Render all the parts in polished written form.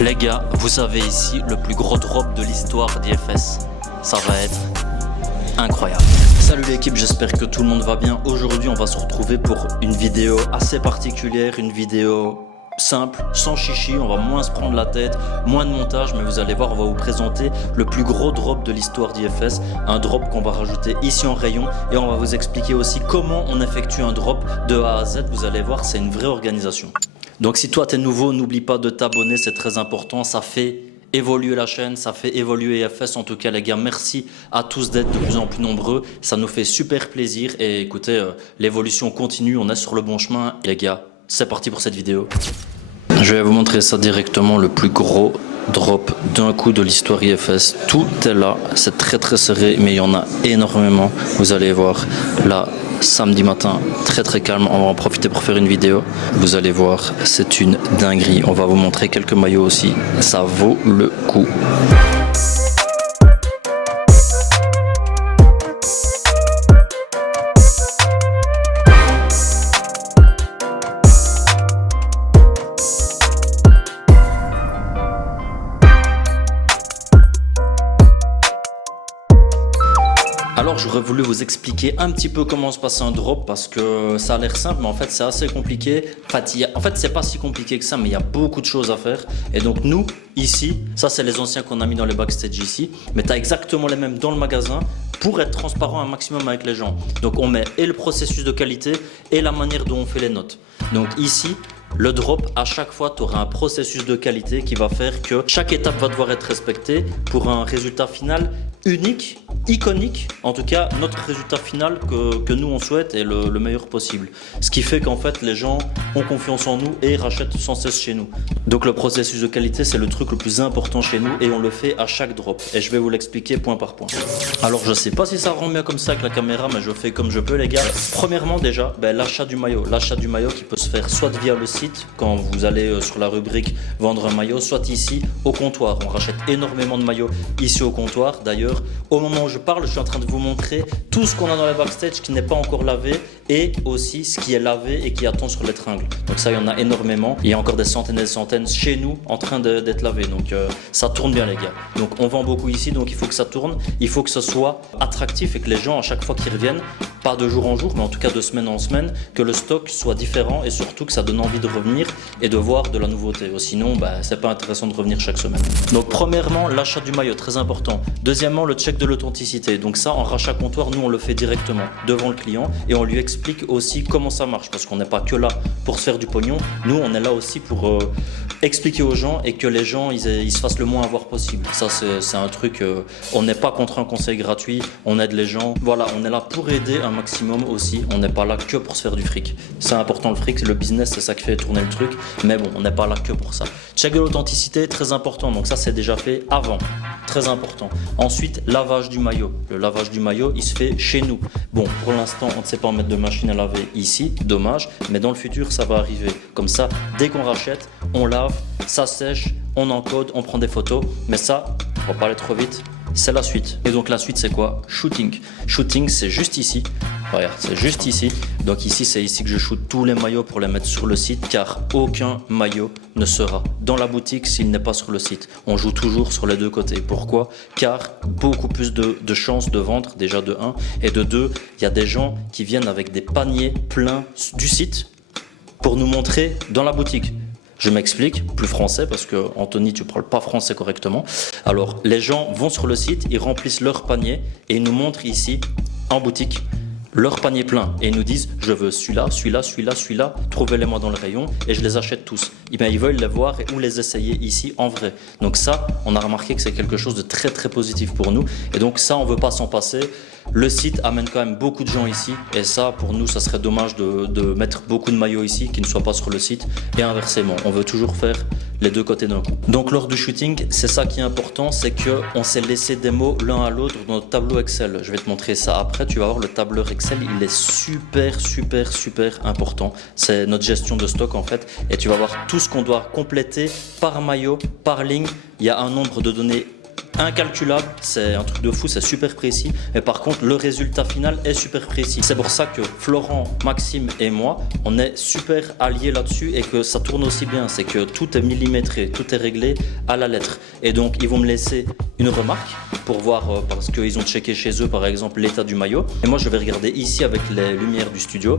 Les gars, vous avez ici le plus gros drop de l'histoire d'IFS. Ça va être incroyable. Salut l'équipe, j'espère que tout le monde va bien. Aujourd'hui, on va se retrouver pour une vidéo assez particulière, une vidéo simple, sans chichi, on va moins se prendre la tête, moins de montage, mais vous allez voir, on va vous présenter le plus gros drop de l'histoire d'IFS, un drop qu'on va rajouter ici en rayon, et on va vous expliquer aussi comment on effectue un drop de A à Z. Vous allez voir, c'est une vraie organisation. Donc si toi t'es nouveau, n'oublie pas de t'abonner, c'est très important, ça fait évoluer la chaîne, ça fait évoluer IFS. En tout cas les gars, merci à tous d'être de plus en plus nombreux, ça nous fait super plaisir. Et écoutez, l'évolution continue, on est sur le bon chemin. Et les gars, c'est parti pour cette vidéo. Je vais vous montrer ça directement, le plus gros drop d'un coup de l'histoire IFS. Tout est là, c'est très serré, mais il y en a énormément. Vous allez voir là, samedi matin, très calme, on va en profiter pour faire une vidéo. Vous allez voir, c'est une dinguerie. On va vous montrer quelques maillots aussi, ça vaut le coup. Alors j'aurais voulu vous expliquer un petit peu comment se passe un drop, parce que ça a l'air simple mais en fait c'est assez compliqué. En fait c'est pas si compliqué que ça, mais il y a beaucoup de choses à faire. Et donc nous ici, ça c'est les anciens qu'on a mis dans les backstage ici, mais tu as exactement les mêmes dans le magasin pour être transparent un maximum avec les gens. Donc on met et le processus de qualité et la manière dont on fait les notes. Donc ici, le drop, à chaque fois, tu auras un processus de qualité qui va faire que chaque étape va devoir être respectée pour un résultat final unique, iconique. En tout cas, notre résultat final que nous on souhaite est le meilleur possible. Ce qui fait qu'en fait, les gens ont confiance en nous et rachètent sans cesse chez nous. Donc le processus de qualité, c'est le truc le plus important chez nous et on le fait à chaque drop. Et je vais vous l'expliquer point par point. Alors je sais pas si ça rend bien comme ça avec la caméra, mais je fais comme je peux les gars. Premièrement déjà, l'achat du maillot. L'achat du maillot qui peut se faire soit via le site, quand vous allez sur la rubrique vendre un maillot, soit ici au comptoir. On rachète énormément de maillots ici au comptoir. D'ailleurs, au moment où je parle, je suis en train de vous montrer tout ce qu'on a dans les backstage qui n'est pas encore lavé, et aussi ce qui est lavé et qui attend sur les tringles. Donc ça, il y en a énormément. Il y a encore des centaines et des centaines chez nous en train d'être lavé. Donc ça tourne bien les gars. Donc on vend beaucoup ici, donc il faut que ça tourne. Il faut que ce soit attractif et que les gens, à chaque fois qu'ils reviennent, pas de jour en jour, mais en tout cas de semaine en semaine, que le stock soit différent et surtout que ça donne envie de revenir et de voir de la nouveauté. Sinon, c'est pas intéressant de revenir chaque semaine. Donc premièrement, l'achat du maillot, très important. Deuxièmement, le check de l'authenticité. Donc ça, en rachat comptoir, nous on le fait directement devant le client et on lui explique aussi comment ça marche, parce qu'on n'est pas que là pour se faire du pognon. Nous, on est là aussi pour expliquer aux gens et que les gens ils se fassent le moins avoir possible. Ça, c'est un truc, on n'est pas contre un conseil gratuit, on aide les gens. Voilà, on est là pour aider un maximum aussi. On n'est pas là que pour se faire du fric. C'est important le fric, le business, c'est ça qui fait tourner le truc. Mais bon, on n'est pas là que pour ça. Check de l'authenticité, très important. Donc ça, c'est déjà fait avant. Très important. Ensuite, lavage du maillot. Le lavage du maillot, il se fait chez nous. Bon, pour l'instant, on ne sait pas en mettre de machine à laver ici, dommage, mais dans le futur, ça va arriver. Comme ça, dès qu'on rachète, on lave, ça sèche, on encode, on prend des photos. Mais ça, on va pas aller trop vite, c'est la suite. Et donc la suite, c'est quoi? Shooting. Shooting, c'est juste ici. Regarde, c'est juste ici. Donc ici, c'est ici que je shoot tous les maillots pour les mettre sur le site, car aucun maillot ne sera dans la boutique s'il n'est pas sur le site. On joue toujours sur les deux côtés. Pourquoi? Car beaucoup plus de chances de vendre, déjà de 1, et de 2, il y a des gens qui viennent avec des paniers pleins du site pour nous montrer dans la boutique. Je m'explique, plus français, parce que Anthony, tu parles pas français correctement. Alors, les gens vont sur le site, ils remplissent leur panier et ils nous montrent ici, en boutique, leur panier plein. Et ils nous disent, je veux celui-là, celui-là, celui-là, celui-là, trouvez-les-moi dans le rayon et je les achète tous. Et bien, ils veulent les voir ou les essayer ici en vrai. Donc ça, on a remarqué que c'est quelque chose de très positif pour nous. Et donc ça, on veut pas s'en passer. Le site amène quand même beaucoup de gens ici et ça, pour nous, ça serait dommage de mettre beaucoup de maillots ici qui ne soient pas sur le site, et inversement. On veut toujours faire les deux côtés d'un coup. Donc lors du shooting, c'est ça qui est important, c'est qu'on s'est laissé des mots l'un à l'autre dans notre tableau Excel. Je vais te montrer ça après, tu vas voir le tableur Excel, il est super important. C'est notre gestion de stock en fait, et tu vas voir tout ce qu'on doit compléter par maillot, par ligne. Il y a un nombre de données incalculable, c'est un truc de fou, c'est super précis. Mais par contre, le résultat final est super précis. C'est pour ça que Florent, Maxime et moi, on est super alliés là-dessus et que ça tourne aussi bien. C'est que tout est millimétré, tout est réglé à la lettre. Et donc, ils vont me laisser une remarque pour voir, parce qu'ils ont checké chez eux, par exemple, l'état du maillot. Et moi, je vais regarder ici avec les lumières du studio,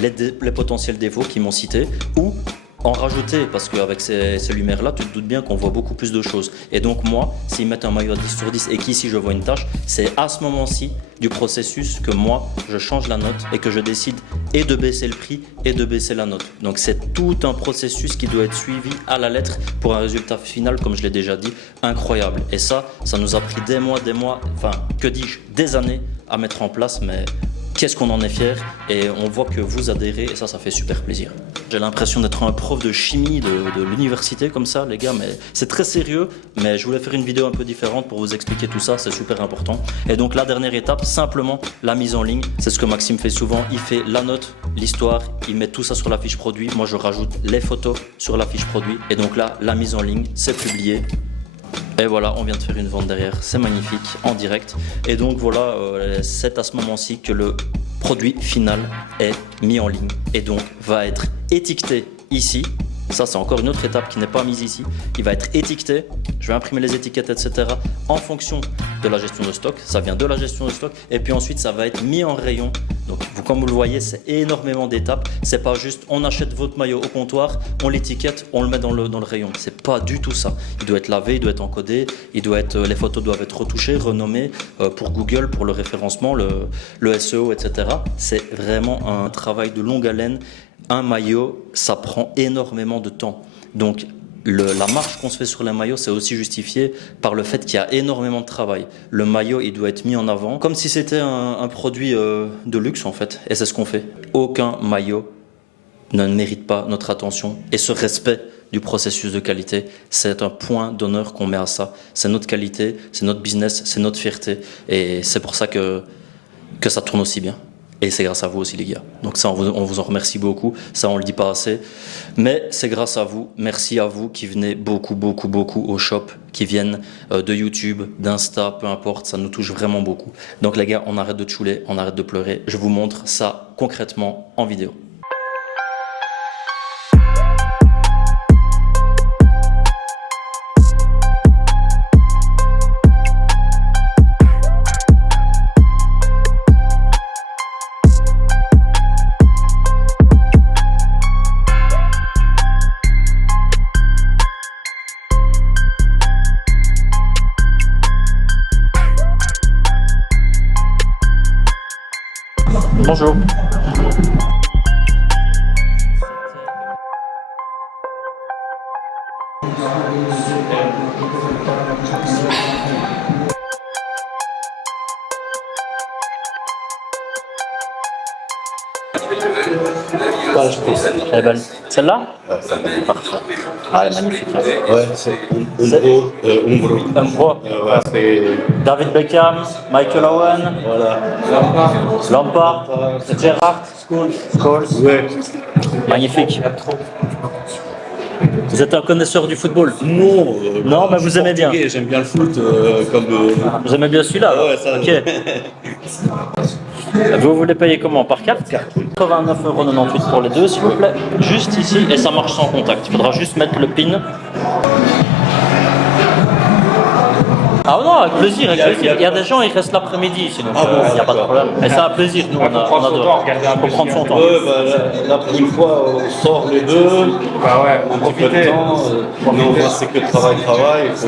les potentiels défauts qu'ils m'ont cités, ou en rajouter, parce qu'avec ces lumières-là, tu te doutes bien qu'on voit beaucoup plus de choses. Et donc moi, s'ils mettent un maillot à 10 sur 10 et qu'ici je vois une tâche, c'est à ce moment-ci du processus que moi, je change la note et que je décide et de baisser le prix et de baisser la note. Donc c'est tout un processus qui doit être suivi à la lettre pour un résultat final, comme je l'ai déjà dit, incroyable. Et ça nous a pris des mois, enfin, que dis-je, des années à mettre en place, mais qu'est-ce qu'on en est fier et on voit que vous adhérez et ça fait super plaisir. J'ai l'impression d'être un prof de chimie de l'université comme ça les gars, mais c'est très sérieux, mais je voulais faire une vidéo un peu différente pour vous expliquer tout ça, c'est super important. Et donc la dernière étape, simplement la mise en ligne, c'est ce que Maxime fait souvent, il fait la note, l'histoire, il met tout ça sur la fiche produit, moi je rajoute les photos sur la fiche produit et donc là la mise en ligne, c'est publié. Et voilà, on vient de faire une vente derrière, c'est magnifique, en direct. Et donc voilà, c'est à ce moment-ci que le produit final est mis en ligne et donc va être étiqueté ici. Ça, c'est encore une autre étape qui n'est pas mise ici. Il va être étiqueté, je vais imprimer les étiquettes, etc. en fonction de la gestion de stock. Ça vient de la gestion de stock. Et puis ensuite, ça va être mis en rayon. Donc, comme vous le voyez, c'est énormément d'étapes. C'est pas juste, on achète votre maillot au comptoir, on l'étiquette, on le met dans le rayon. C'est pas du tout ça. Il doit être lavé, il doit être encodé, les photos doivent être retouchées, renommées pour Google, pour le référencement, le SEO, etc. C'est vraiment un travail de longue haleine. Un maillot, ça prend énormément de temps. Donc, la marge qu'on se fait sur les maillots, c'est aussi justifié par le fait qu'il y a énormément de travail. Le maillot, il doit être mis en avant, comme si c'était un produit de luxe en fait. Et c'est ce qu'on fait. Aucun maillot ne mérite pas notre attention et ce respect du processus de qualité. C'est un point d'honneur qu'on met à ça. C'est notre qualité, c'est notre business, c'est notre fierté. Et c'est pour ça que ça tourne aussi bien. Et c'est grâce à vous aussi les gars. Donc ça, on vous en remercie beaucoup. Ça, on le dit pas assez. Mais c'est grâce à vous. Merci à vous qui venez beaucoup au shop, qui viennent de YouTube, d'Insta, peu importe. Ça nous touche vraiment beaucoup. Donc les gars, on arrête de chouler, on arrête de pleurer. Je vous montre ça concrètement en vidéo. Bonjour. Ouais, je pense. Elle est belle. Celle-là? Ouais, ça me Parfait. Ah, elle est magnifique. Ouais, c'est Umbro. Umbro. Ouais, c'est... David Beckham, Michael Owen, Voilà. Lampard, Gerrard, Scholes. Ouais. Magnifique. Vous êtes un connaisseur du football? Non. Non, mais vous aimez bien. J'aime bien le foot, comme... Vous aimez bien celui-là? Ouais, ça. Ok. Vous voulez payer comment? Par carte? 89,98 € pour les deux, s'il vous plaît. Juste ici, et ça marche sans contact. Il faudra juste mettre le pin. Ah non, avec plaisir, avec plaisir. Il y a des gens, ils restent l'après-midi ici, donc il n'y a pas de problème. Et c'est un plaisir, nous, on adore. Faut prendre son temps. Ouais, bah, là, pour une fois, on sort les deux. Bah ouais, On prend peu de temps. Non, moi, c'est que travail. Il faut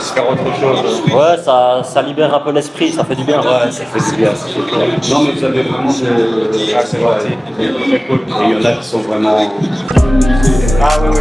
se faire autre chose. Ouais, ça libère un peu l'esprit, ça fait du bien. Ouais, ça fait du bien, ça fait du bien. Non, mais vous avez vraiment des... Ah, c'est gentil. Très cool. Et il y en a qui sont vraiment... Ah oui, oui.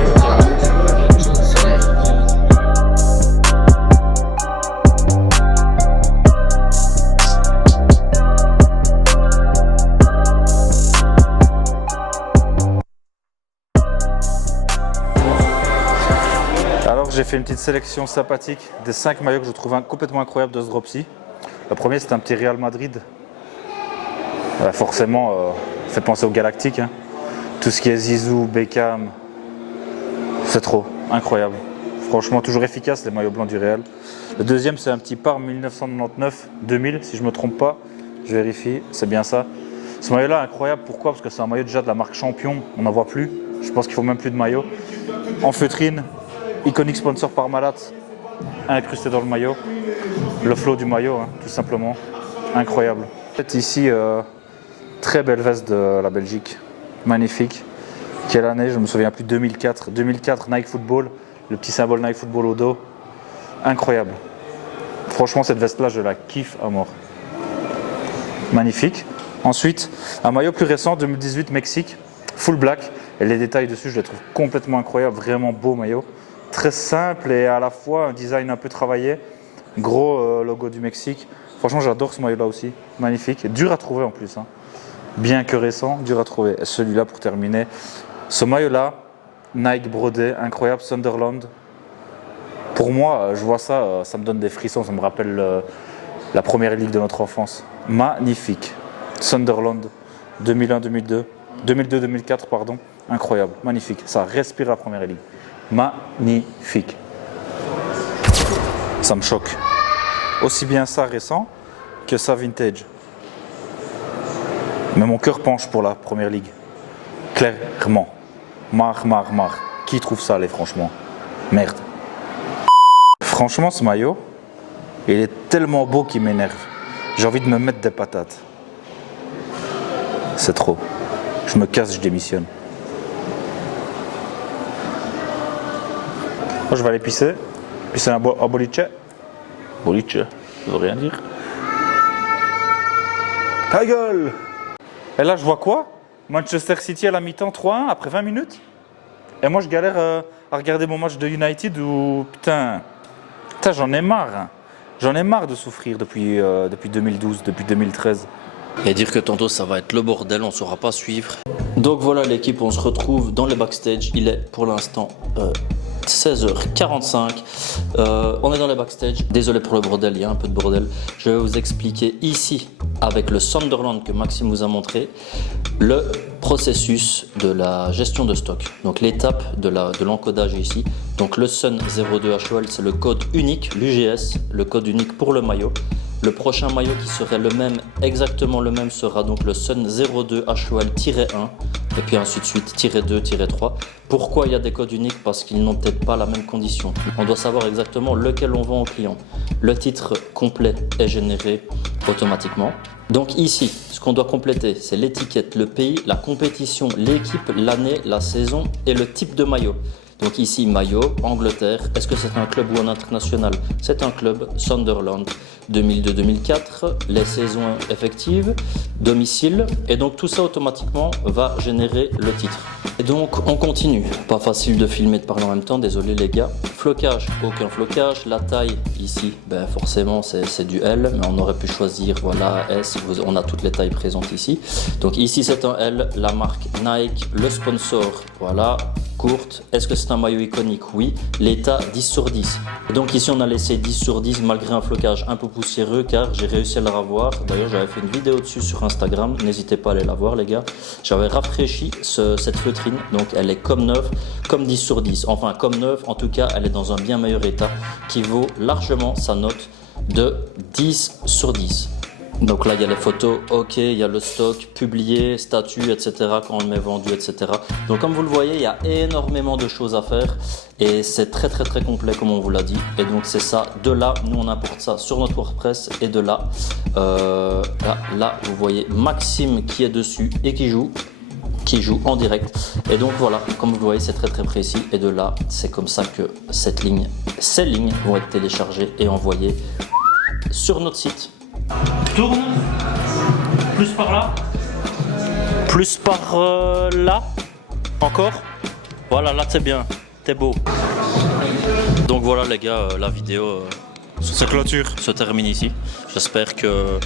Alors j'ai fait une petite sélection sympathique des 5 maillots que je trouve complètement incroyables de ce drop-ci. Le premier c'est un petit Real Madrid. Forcément, fait penser au Galactique. Hein. Tout ce qui est Zizou, Beckham, c'est trop incroyable. Franchement, toujours efficace les maillots blancs du Real. Le deuxième, c'est un petit Parme 1999-2000, si je ne me trompe pas. Je vérifie, c'est bien ça. Ce maillot-là, incroyable. Pourquoi? Parce que c'est un maillot déjà de la marque Champion. On n'en voit plus. Je pense qu'il ne faut même plus de maillot. En feutrine, iconique sponsor Parmalat, incrusté dans le maillot. Le flow du maillot, hein, tout simplement. Incroyable. Ici, très belle veste de la Belgique. Magnifique. Quelle année? Je ne me souviens plus. 2004. 2004, Nike Football. Le petit symbole Nike Football au dos. Incroyable. Franchement, cette veste-là, je la kiffe à mort. Magnifique. Ensuite, un maillot plus récent, 2018 Mexique, full black. Et les détails dessus, je les trouve complètement incroyables. Vraiment beau maillot. Très simple et à la fois un design un peu travaillé. Gros logo du Mexique. Franchement, j'adore ce maillot-là aussi. Magnifique. Dur à trouver en plus. Hein. Bien que récent, dur à trouver. Et celui-là pour terminer. Ce maillot-là, Nike brodé, incroyable, Sunderland. Pour moi, je vois ça, ça me donne des frissons. Ça me rappelle la première ligue de notre enfance. Magnifique. Sunderland, 2001-2002. 2002-2004, pardon. Incroyable, magnifique. Ça respire la première ligue. Magnifique. Ça me choque. Aussi bien ça récent que ça vintage. Mais mon cœur penche pour la première ligue. Clairement. Marre. Qui trouve ça, les franchement? Merde. Franchement, ce maillot, il est tellement beau qu'il m'énerve. J'ai envie de me mettre des patates. C'est trop. Je me casse, je démissionne. Moi, je vais aller pisser. Pisser un boliche. Boliche, ça veut rien dire. Ta gueule! Et là, je vois quoi? Manchester City à la mi-temps 3-1 après 20 minutes. Et moi, je galère à regarder mon match de United où, putain, j'en ai marre. Hein. J'en ai marre de souffrir depuis 2012, depuis 2013. Et dire que tantôt ça va être le bordel, on ne saura pas suivre. Donc voilà l'équipe, on se retrouve dans les backstage. Il est pour l'instant 16h45. On est dans les backstage. Désolé pour le bordel, il y a un peu de bordel. Je vais vous expliquer ici, avec le Sunderland que Maxime vous a montré, le processus de la gestion de stock. Donc l'étape de l'encodage ici. Donc le Sun 02 HOL, c'est le code unique, l'UGS, le code unique pour le maillot. Le prochain maillot qui serait le même, exactement le même, sera donc le Sun 02 HOL-1 et puis ainsi de suite, -2, -3. Pourquoi il y a des codes uniques? Parce qu'ils n'ont peut-être pas la même condition. On doit savoir exactement lequel on vend au client. Le titre complet est généré automatiquement. Donc ici, ce qu'on doit compléter, c'est l'étiquette, le pays, la compétition, l'équipe, l'année, la saison et le type de maillot. Donc ici, maillot, Angleterre. Est-ce que c'est un club ou un international? C'est un club, Sunderland, 2002-2004, les saisons effectives, domicile. Et donc tout ça automatiquement va générer le titre. Et donc on continue. Pas facile de filmer, de parler en même temps, désolé les gars. Flocage, aucun flocage. La taille ici, ben forcément c'est du L, mais on aurait pu choisir voilà S. On a toutes les tailles présentes ici. Donc ici c'est un L, la marque Nike, le sponsor, voilà. Courte. Est-ce que c'est un maillot iconique? Oui. L'état 10 sur 10. Et donc ici on a laissé 10 sur 10 malgré un flocage un peu poussiéreux car j'ai réussi à le revoir. D'ailleurs j'avais fait une vidéo dessus sur Instagram, n'hésitez pas à aller la voir les gars. J'avais rafraîchi cette feutrine, donc elle est comme neuve, comme 10 sur 10. Enfin comme neuve, en tout cas elle est dans un bien meilleur état qui vaut largement sa note de 10 sur 10. Donc là il y a les photos, ok, il y a le stock, publié, statut, etc. quand on le met vendu, etc. Donc comme vous le voyez, il y a énormément de choses à faire et c'est très complet comme on vous l'a dit. Et donc c'est ça, de là, nous on importe ça sur notre WordPress et de là, là vous voyez Maxime qui est dessus et qui joue en direct. Et donc voilà, comme vous le voyez, c'est très précis et de là, c'est comme ça que ces lignes vont être téléchargées et envoyées sur notre site. Tourne, plus par là, plus par là, encore, voilà, là c'est bien, t'es beau. Donc voilà les gars, la vidéo se termine ici. J'espère que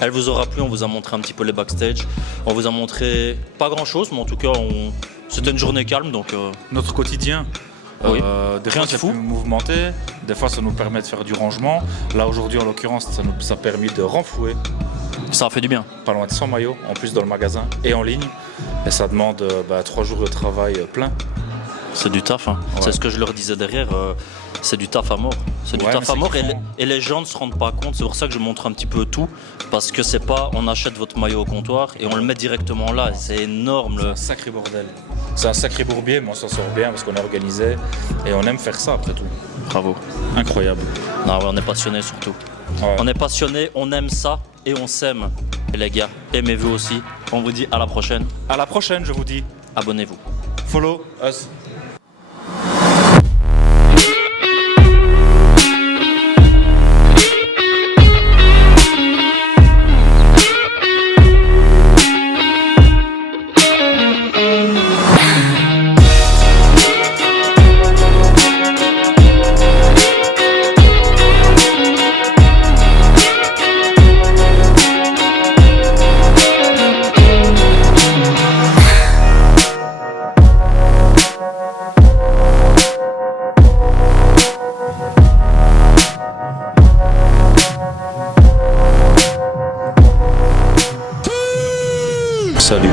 elle vous aura plu, on vous a montré un petit peu les backstage, on vous a montré pas grand chose, mais en tout cas c'était une journée calme donc... Notre quotidien. Oui. Des fois c'est plus mouvementé, des fois ça nous permet de faire du rangement. Là aujourd'hui en l'occurrence ça a permis de renflouer. Ça a fait du bien. Pas loin de 100 maillots en plus dans le magasin et en ligne. Et ça demande 3 jours de travail plein. C'est du taf, hein. Ouais. C'est ce que je leur disais derrière. C'est du taf à mort. C'est du Ouais, taf mais à c'est mort kiffant. et les gens ne se rendent pas compte. C'est pour ça que je montre un petit peu tout. Parce que c'est pas on achète votre maillot au comptoir et on le met directement là. C'est énorme. C'est un sacré bordel. C'est un sacré bourbier, mais on s'en sort bien parce qu'on est organisé et on aime faire ça après tout. Bravo. Incroyable. Non, ouais, on est passionné surtout. Ouais. On est passionné, on aime ça et on s'aime. Et les gars, aimez-vous aussi. On vous dit à la prochaine. À la prochaine, je vous dis. Abonnez-vous. Follow us. Salut.